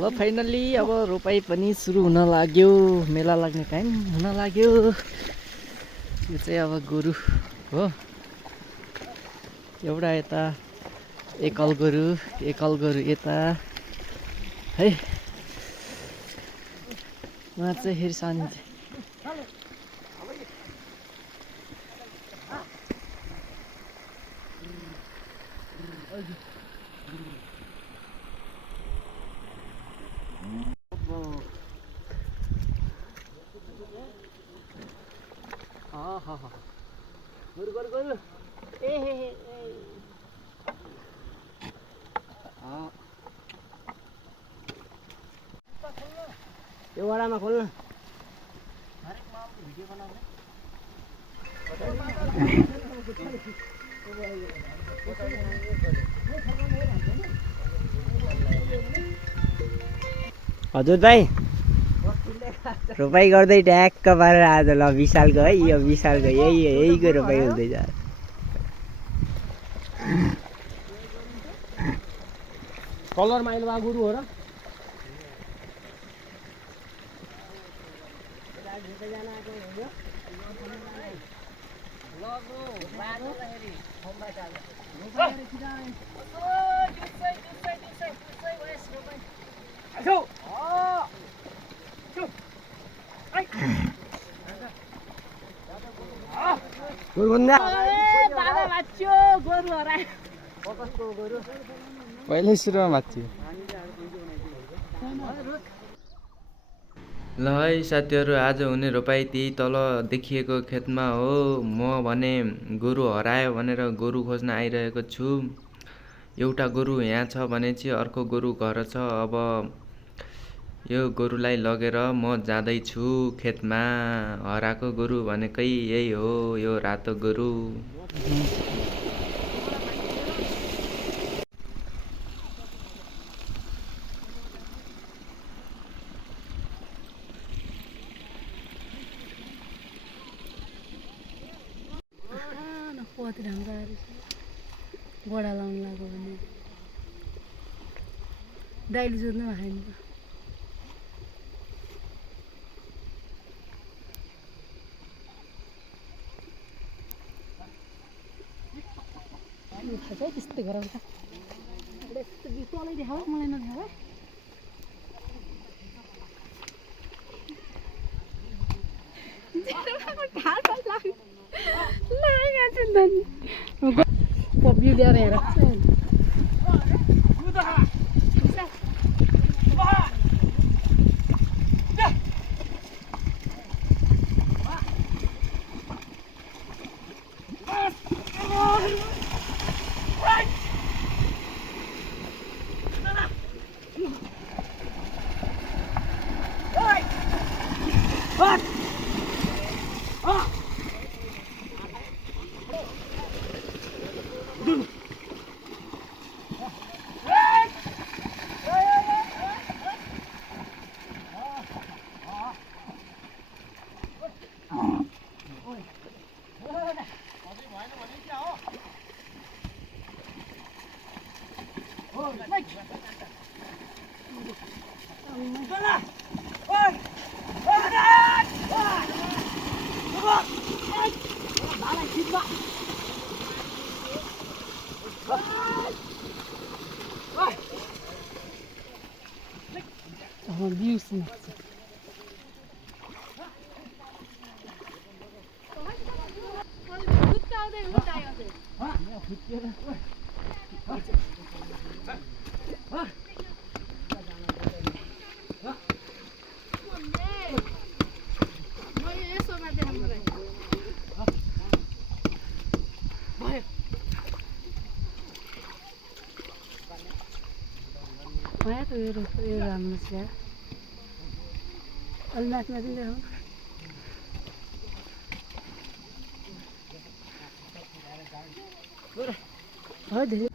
ल फाइनल्ली अब रोपाइ पनि सुरु हुन लाग्यो, मेला लाग्ने टाइम हुन लाग्यो। यो चाहिँ अब गोरु हो, एउटा यता एकल गोरु यता है। उहाँ चाहिँ फेरि सानी गोरु गोरु गोरु ए त्यो वडामा खोल्नु। हजुर दाइ रोपाइ गर्दै ट्याक्क पारेर आज ल विशालको है, यो विशालको यहीको रोपाइ हुँदैछ। कलर माइल बा गुरु हो र पहिल्यै सुरुमा माथि। ल है साथीहरू, आज हुने रोपाइ त्यही तल देखिएको खेतमा हो। म भने गोरु हरायो भनेर गोरु खोज्न आइरहेको छु। एउटा गोरु यहाँ छ भने चाहिँ अर्को गोरु घर छ। अब यो गोरुलाई लगेर म जाँदैछु खेतमा। हराएको गोरु भनेकै यही हो, यो रातो गोरु। गोडा लाउनु लाग्यो भने दाइले जोत्नु खाएन त। त्यस्तै गरौँ त, यस्तो तलै देखाऊ मलाई नदेखाऊ। पब्लिक ल्याएर हेर biusin. Bayağı da öğrenmiş ya. Ölmezmedin de o. Hadi.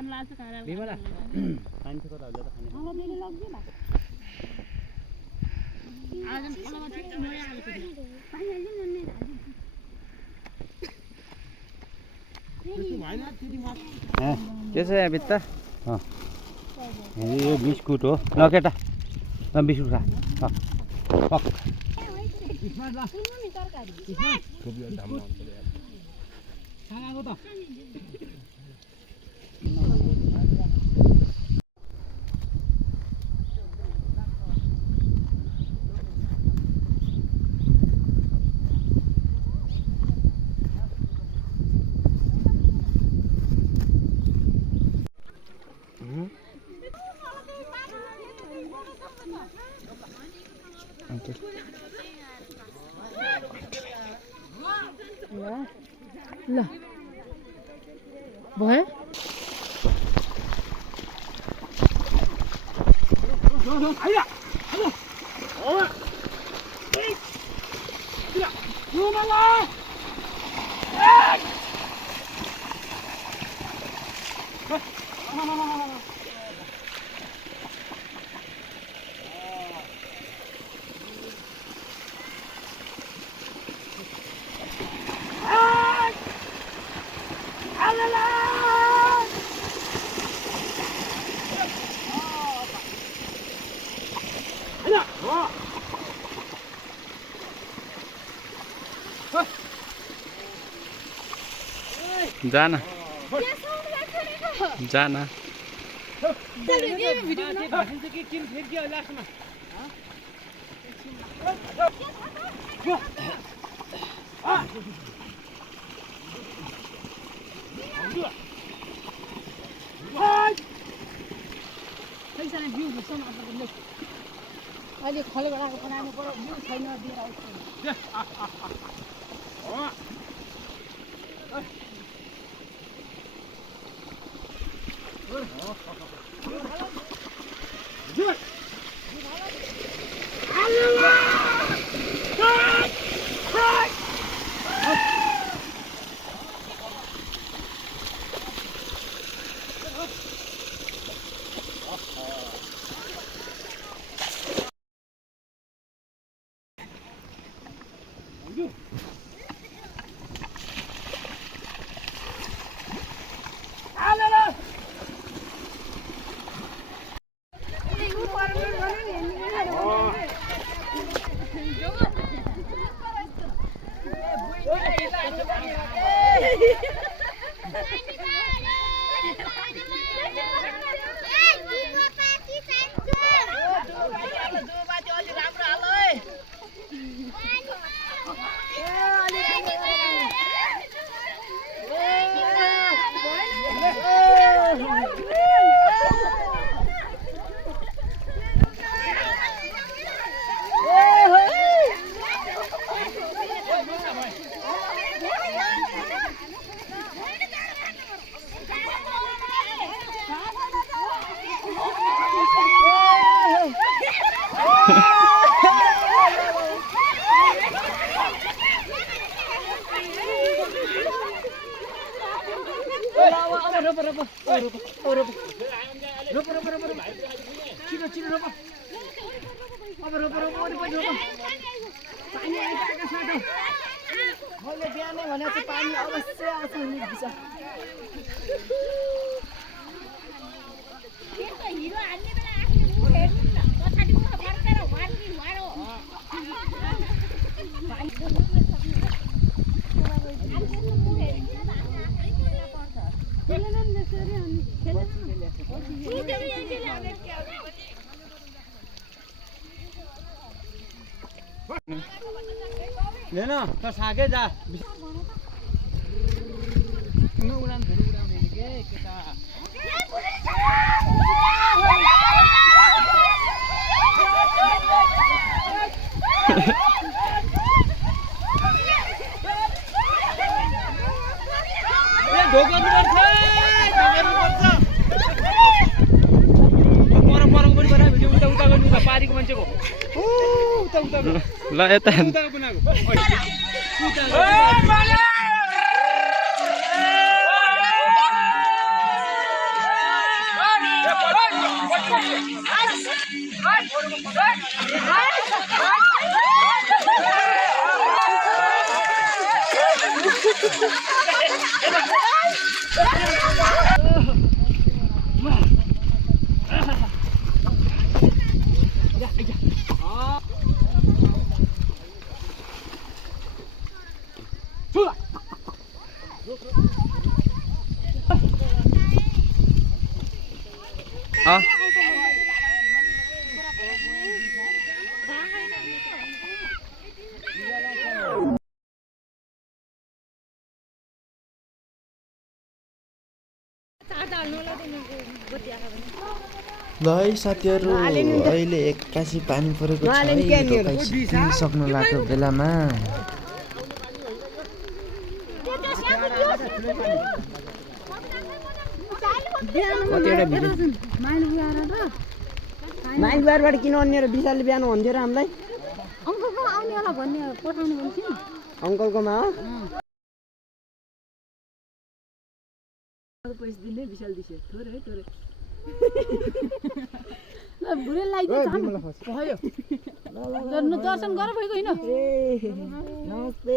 Bimala खान्छ कता हुन्छ त खाने के छ यहाँ भित्ता यो बिस्कुट हो ल केटा ल बिस्कुट खा ल भयो जान जान अहिले खलेबाट आएको बनाउनु पर्यो बिउ छैन दिएर आउँछ मैले बिहानै भने चाहिँ पानी अवश्य आउँछ नि दिन्छ हिरो हान्ने बेला आफ्नो मुख हेर्नु न पछाडि मुख फर्केर वार्नी वारो लेन त सागै जा उडान फेरि उडाउने के केटा पारीको मान्छेको ल यता ल है साथीहरू अहिले एक्कासी पानी परेको छ है रोपाइ सिद्धिसक्नु लागेको बेलामा माइलबारबाट किन अन्य र विशालले बिहान भन्थ्यो र हामीलाई अङ्कलको आउनेवाला भन्ने पठाउनु भन्थ्यो नि अङ्कलकोमा हो बुढे लगाइदिन्छ भयो दर्शन गर भएको होइन नमस्ते